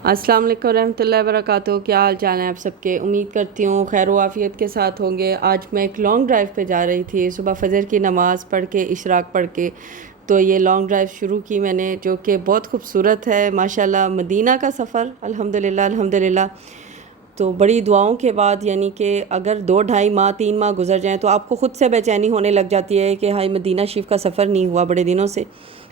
अस्सलाम वालेकुम रहमतुल्लाहि वबरकातुहू। क्या हाल चाल है आप सबके? उम्मीद करती हूँ खैर व आफ़ियत के साथ होंगे। आज मैं एक लॉन्ग ड्राइव पे जा रही थी, सुबह फ़जर की नमाज़ पढ़ के, इशराक पढ़ के, तो ये लॉन्ग ड्राइव शुरू की मैंने, जो कि बहुत खूबसूरत है माशाल्लाह। मदीना का सफ़र अल्हम्दुलिल्लाह अल्हम्दुलिल्लाह। तो बड़ी दुआओं के बाद, यानी कि अगर 2 ढाई माह 3 माह गुजर जाएँ तो आपको ख़ुद से बेचैनी होने लग जाती है कि हाय मदीना शरीफ का सफ़र नहीं हुआ बड़े दिनों से।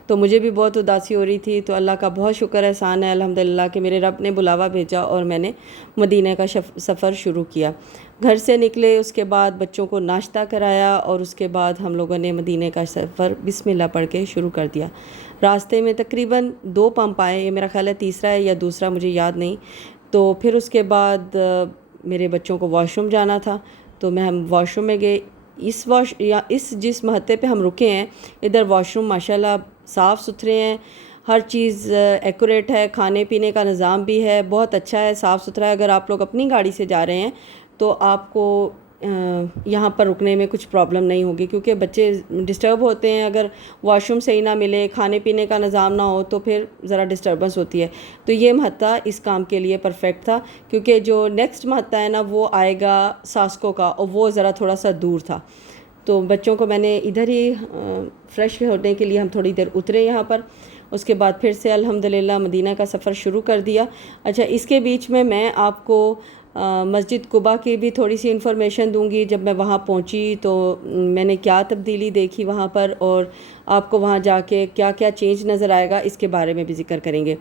तो मुझे भी बहुत उदासी हो रही थी। तो अल्लाह का बहुत शुक्र एहसान है अल्हम्दुलिल्लाह कि मेरे रब ने बुलावा भेजा और मैंने मदीना का सफ़र शुरू किया। घर से निकले, उसके बाद बच्चों को नाश्ता कराया और उसके बाद हम लोगों ने मदीने का सफ़र बिस्मिल्लाह पढ़ के शुरू कर दिया। रास्ते में तकरीबन 2 पंप आए, ये मेरा ख़्याल है तीसरा है या दूसरा, मुझे याद नहीं। तो फिर उसके बाद मेरे बच्चों को वॉशरूम जाना था, तो हम वॉशरूम में गए। इस जिस महत्ते पे हम रुके हैं, इधर वॉशरूम माशाल्लाह साफ़ सुथरे हैं, हर चीज़ एक्यूरेट है, खाने पीने का निज़ाम भी है, बहुत अच्छा है, साफ़ सुथरा है। अगर आप लोग अपनी गाड़ी से जा रहे हैं तो आपको यहाँ पर रुकने में कुछ प्रॉब्लम नहीं होगी, क्योंकि बच्चे डिस्टर्ब होते हैं। अगर वॉशरूम सही ना मिले, खाने पीने का निज़ाम ना हो, तो फिर ज़रा डिस्टर्बेंस होती है। तो ये महत्ता इस काम के लिए परफेक्ट था, क्योंकि जो नेक्स्ट महत्ता है ना, वो आएगा सास्को का, और वो ज़रा थोड़ा सा दूर था। तो बच्चों को मैंने इधर ही फ़्रेश होने के लिए हम थोड़ी देर उतरे यहाँ पर। उसके बाद फिर से अल्हम्दुलिल्लाह मदीना का सफ़र शुरू कर दिया। अच्छा, इसके बीच में मैं आपको मस्जिद कुबा की भी थोड़ी सी इन्फॉर्मेशन दूंगी। जब मैं वहाँ पहुँची तो मैंने क्या तब्दीली देखी वहाँ पर, और आपको वहाँ जाके क्या क्या चेंज नज़र आएगा इसके बारे में भी ज़िक्र करेंगे।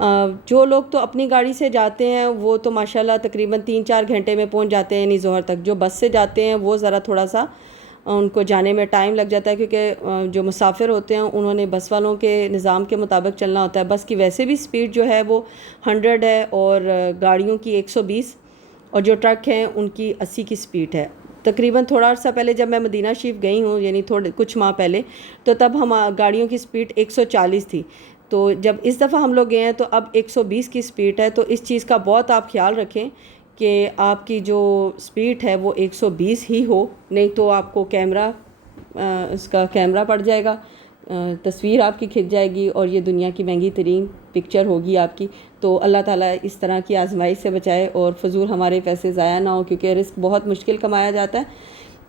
जो लोग तो अपनी गाड़ी से जाते हैं वो तो माशाल्लाह तकरीबन 3-4 घंटे में पहुँच जाते हैं, यानी ज़ोहर तक। जो बस से जाते हैं वो ज़रा थोड़ा सा उनको जाने में टाइम लग जाता है, क्योंकि जो मुसाफिर होते हैं उन्होंने बस वालों के निज़ाम के मुताबिक चलना होता है। बस की वैसे भी स्पीड जो है वो 100 है, और गाड़ियों की 120, और जो ट्रक हैं उनकी 80 की स्पीड है। तकरीबन थोड़ा अर्सा पहले जब मैं मदीना शरीफ गई हूँ, यानी थोड़े कुछ माह पहले, तो तब हम गाड़ियों की स्पीड 140 थी। तो जब इस दफ़ा हम लोग गए हैं तो अब 120 की स्पीड है। तो इस चीज़ का बहुत आप ख्याल रखें कि आपकी जो स्पीड है वो 120 ही हो, नहीं तो आपको इसका कैमरा पड़ जाएगा, तस्वीर आपकी खिंच जाएगी, और ये दुनिया की महंगी तरीन पिक्चर होगी आपकी। तो अल्लाह ताला इस तरह की आजमाइश से बचाए और फ़जूल हमारे पैसे ज़ाया ना हो, क्योंकि रिस्क बहुत मुश्किल कमाया जाता है।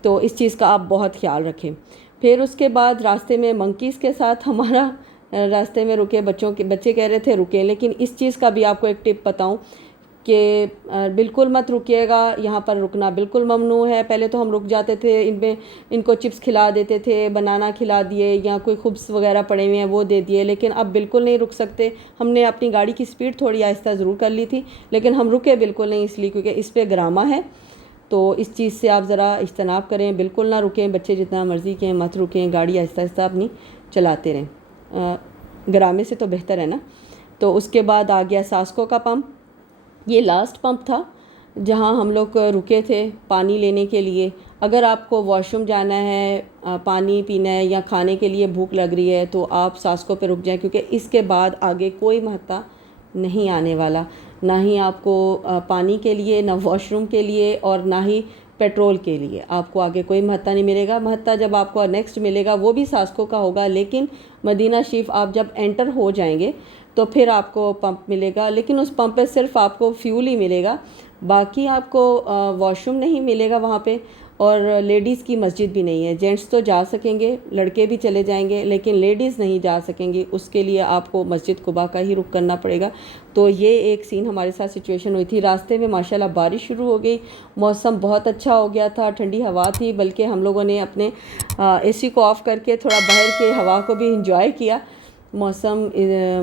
तो इस चीज़ का आप बहुत ख्याल रखें। फिर उसके बाद रास्ते में मंकीज़ के साथ हमारा रास्ते में रुके, बच्चे कह रहे थे रुके, लेकिन इस चीज़ का भी आपको एक टिप बताऊं कि बिल्कुल मत रुकिएगा, यहाँ पर रुकना बिल्कुल ममनू है। पहले तो हम रुक जाते थे, इनको चिप्स खिला देते थे, बनाना खिला दिए, या कोई खुब्स वगैरह पड़े हुए हैं वो दे दिए, लेकिन अब बिल्कुल नहीं रुक सकते। हमने अपनी गाड़ी की स्पीड थोड़ी आहिस्ता ज़रूर कर ली थी, लेकिन हम रुके बिल्कुल नहीं, इसलिए क्योंकि इस पर ग्रामा है। तो इस चीज़ से आप ज़रा इज्तनाब करें, बिल्कुल ना रुकें। बच्चे जितना मर्ज़ी के मत रुकें, गाड़ी आहिस्ता आहिस्ता अपनी चलाते रहें, ग्रामे से तो बेहतर है ना। तो उसके बाद आ गया सास्को का पंप। ये लास्ट पंप था जहाँ हम लोग रुके थे पानी लेने के लिए। अगर आपको वॉशरूम जाना है, पानी पीना है, या खाने के लिए भूख लग रही है, तो आप सास्को पे रुक जाएं, क्योंकि इसके बाद आगे कोई महत्ता नहीं आने वाला, ना ही आपको पानी के लिए, ना वॉशरूम के लिए, और ना ही पेट्रोल के लिए। आपको आगे कोई महत्ता नहीं मिलेगा। महत्ता जब आपको नेक्स्ट मिलेगा वो भी सास्को का होगा, लेकिन मदीना शरीफ आप जब एंटर हो जाएंगे तो फिर आपको पंप मिलेगा, लेकिन उस पंप पे सिर्फ आपको फ्यूल ही मिलेगा, बाकी आपको वॉशरूम नहीं मिलेगा वहाँ पे। और लेडीज़ की मस्जिद भी नहीं है। जेंट्स तो जा सकेंगे, लड़के भी चले जाएंगे, लेकिन लेडीज़ नहीं जा सकेंगी। उसके लिए आपको मस्जिद कुबा का ही रुख करना पड़ेगा। तो ये एक सीन हमारे साथ सिचुएशन हुई थी। रास्ते में माशाल्लाह बारिश शुरू हो गई, मौसम बहुत अच्छा हो गया था, ठंडी हवा थी, बल्कि हम लोगों ने अपने AC को ऑफ़ करके थोड़ा बाहर के हवा को भी इंजॉय किया। मौसम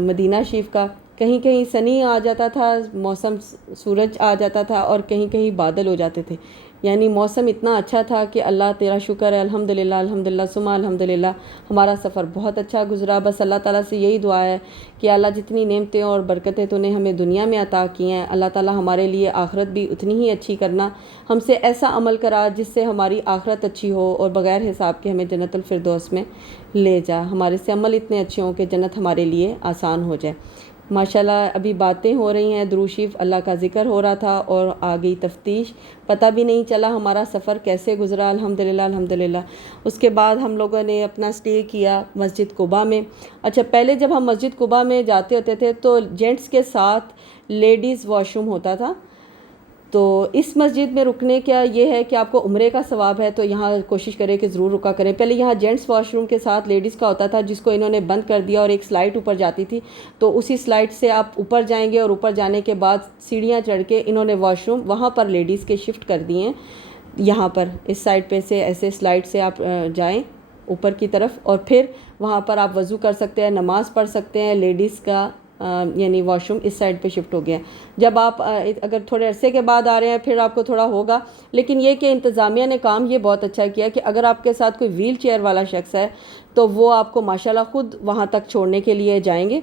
मदीना शरीफ का कहीं कहीं सनी आ जाता था, मौसम सूरज आ जाता था, और कहीं कहीं बादल हो जाते थे। यानी मौसम इतना अच्छा था कि अल्लाह तेरा शुक्र है, अल्हम्दुलिल्लाह अल्हम्दुलिल्लाह सुमा अल्हम्दुलिल्लाह। हमारा सफ़र बहुत अच्छा गुजरा। बस अल्लाह ताला से यही दुआ है कि अल्लाह जितनी नेमतें और बरकतें तूने हमें दुनिया में अता की हैं, अल्लाह ताला हमारे लिए आखिरत भी उतनी ही अच्छी करना। हमसे ऐसा अमल करा जिससे हमारी आखिरत अच्छी हो, और बग़ैर हिसाब के हमें जन्नतुल फिरदौस में ले जा। हमारे से अमल इतने अच्छे हों कि जन्नत हमारे लिए आसान हो जाए। माशाल्लाह अभी बातें हो रही हैं, दुरूद शरीफ अल्लाह का ज़िक्र हो रहा था और आ गई तफ्तीश, पता भी नहीं चला हमारा सफ़र कैसे गुज़रा। अल्हम्दुलिल्लाह अल्हम्दुलिल्लाह। उसके बाद हम लोगों ने अपना स्टे किया मस्जिद कुबा में। अच्छा, पहले जब हम मस्जिद कुबा में जाते होते थे तो जेंट्स के साथ लेडीज़ वॉशरूम होता था। तो इस मस्जिद में रुकने का ये है कि आपको उम्रे का सवाब है, तो यहाँ कोशिश करें कि ज़रूर रुका करें। पहले यहाँ जेंट्स वॉशरूम के साथ लेडीज़ का होता था, जिसको इन्होंने बंद कर दिया और एक स्लाइड ऊपर जाती थी, तो उसी स्लाइड से आप ऊपर जाएंगे और ऊपर जाने के बाद सीढ़ियाँ चढ़ के इन्होंने वॉशरूम वहाँ पर लेडीज़ के शिफ्ट कर दिए हैं। यहाँ पर इस साइड पे से ऐसे स्लाइड से आप जाएँ ऊपर की तरफ और फिर वहाँ पर आप वज़ू कर सकते हैं, नमाज़ पढ़ सकते हैं। लेडीज़ का यानी वॉशरूम इस साइड पे शिफ्ट हो गया। जब आप अगर थोड़े अरसे के बाद आ रहे हैं फिर आपको थोड़ा होगा, लेकिन ये कि इंतज़ामिया ने काम ये बहुत अच्छा किया कि अगर आपके साथ कोई व्हील चेयर वाला शख्स है तो वो आपको माशाल्लाह ख़ुद वहाँ तक छोड़ने के लिए जाएंगे,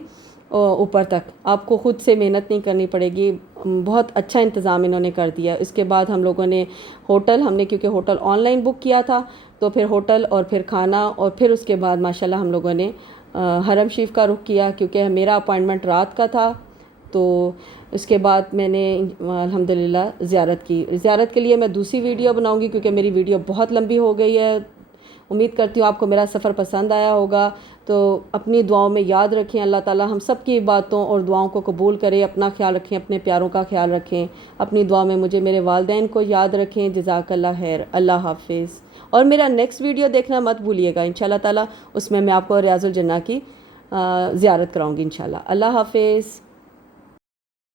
ऊपर तक आपको ख़ुद से मेहनत नहीं करनी पड़ेगी। बहुत अच्छा इंतज़ाम इन्होंने कर दिया। इसके बाद हम लोगों ने हमने क्योंकि होटल ऑनलाइन बुक किया था, तो फिर होटल और फिर खाना और फिर उसके बाद माशाल्लाह हम लोगों ने हरम शरीफ का रुख किया, क्योंकि मेरा अपॉइंटमेंट रात का था। तो उसके बाद मैंने अल्हम्दुलिल्लाह ज़ियारत की। ज़ियारत के लिए मैं दूसरी वीडियो बनाऊंगी क्योंकि मेरी वीडियो बहुत लंबी हो गई है। उम्मीद करती हूँ आपको मेरा सफ़र पसंद आया होगा। तो अपनी दुआओं में याद रखें, अल्लाह ताला हम सब की बातों और दुआओं को कबूल करे। अपना ख्याल रखें, अपने प्यारों का ख्याल रखें। अपनी दुआ में मुझे मेरे वालिदैन को याद रखें। जज़ाकल्लाह खैर। अल्लाह हाफ़िज़। और मेरा नेक्स्ट वीडियो देखना मत भूलिएगा इंशाल्लाह ताला, उसमें मैं आपको रियाज़ुल जन्ना की ज़ियारत कराऊँगी इंशाल्लाह। अल्लाह हाफ़िज़।